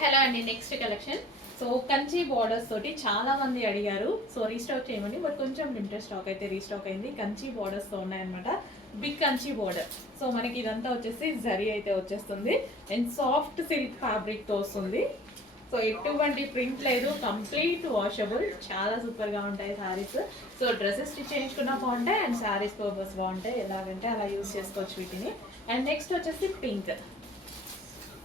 Hello అండి, next collection. So Kanchi borders తోటి చాలా మంది అడిగారు, సో రీస్టాక్ చేయమని. బట్ కొంచెం లిమిటెడ్ స్టాక్ అయితే రీస్టాక్ అయింది. కంచి బార్డర్స్ తో ఉన్నాయన్నమాట. Big Kanchi border. సో మనకి ఇదంతా వచ్చేసి జరీ అయితే వచ్చేస్తుంది అండ్ సాఫ్ట్ సిల్క్ ఫ్యాబ్రిక్ తో వస్తుంది. సో ఎటువంటి ప్రింట్ లేదు, కంప్లీట్ వాషబుల్. చాలా సూపర్ గా ఉంటాయి సారీస్. సో డ్రెస్సెస్ స్టిచ్ చేయించుకున్నా బాగుంటాయి అండ్ సారీస్ పర్పస్ బాగుంటాయి. ఎలాగంటే అలా యూస్ చేసుకోవచ్చు వీటిని. అండ్ నెక్స్ట్ వచ్చేసి పింక్,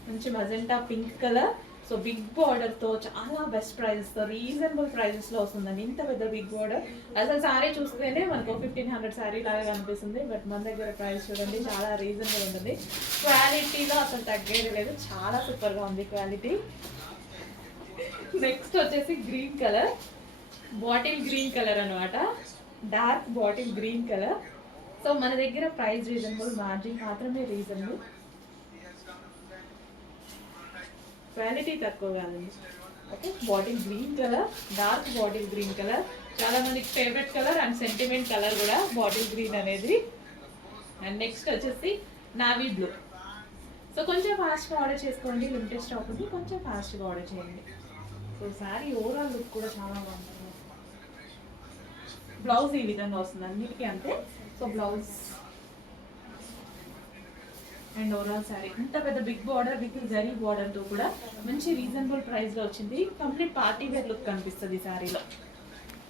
మంచి magenta pink colour. So big border తో చాలా బెస్ట్ ప్రైజెస్ తో రీజనబుల్ ప్రైజెస్ లో వస్తుందండి. ఇంత పెద్ద బిగ్ బార్డర్ అసలు సారీ చూస్తేనే మనకు 1500 సారీ లాగా కనిపిస్తుంది. బట్ మన దగ్గర ప్రైస్ చూడండి, చాలా రీజనబుల్ ఉంటుంది. క్వాలిటీలో అసలు తగ్గేది లేదు, చాలా సూపర్ గా ఉంది క్వాలిటీ. నెక్స్ట్ వచ్చేసి green colour, bottle green colour అనమాట. Dark bottle green colour. So మన దగ్గర ప్రైస్ రీజనబుల్, మార్జిన్ మాత్రమే రీజనబుల్, క్వాలిటీ తక్కువ కాదండి. Okay, bottle green colour, dark bottle green colour. చాలా మందికి favourite colour and sentiment colour కూడా బాటిల్ గ్రీన్ అనేది. అండ్ నెక్స్ట్ వచ్చేసి నావీ బ్లూ. సో కొంచెం ఫాస్ట్గా ఆర్డర్ చేసుకోండి, లిమిటెడ్ స్టాక్ ఉంది, కొంచెం ఫాస్ట్గా ఆర్డర్ చేయండి. సో శారీ ఓవరాల్ లుక్ కూడా చాలా బాగుంటుంది. బ్లౌజ్ ఈ విధంగా వస్తుంది అన్నిటికీ అంతే. So blouse and overall sari ఇంత పెద్ద big border with zari border తో కూడా మంచి రీజనబుల్ ప్రైస్ లో వచ్చింది. కంప్లీట్ పార్టీ వేర్ లుక్ కనిపిస్తుంది శారీలో.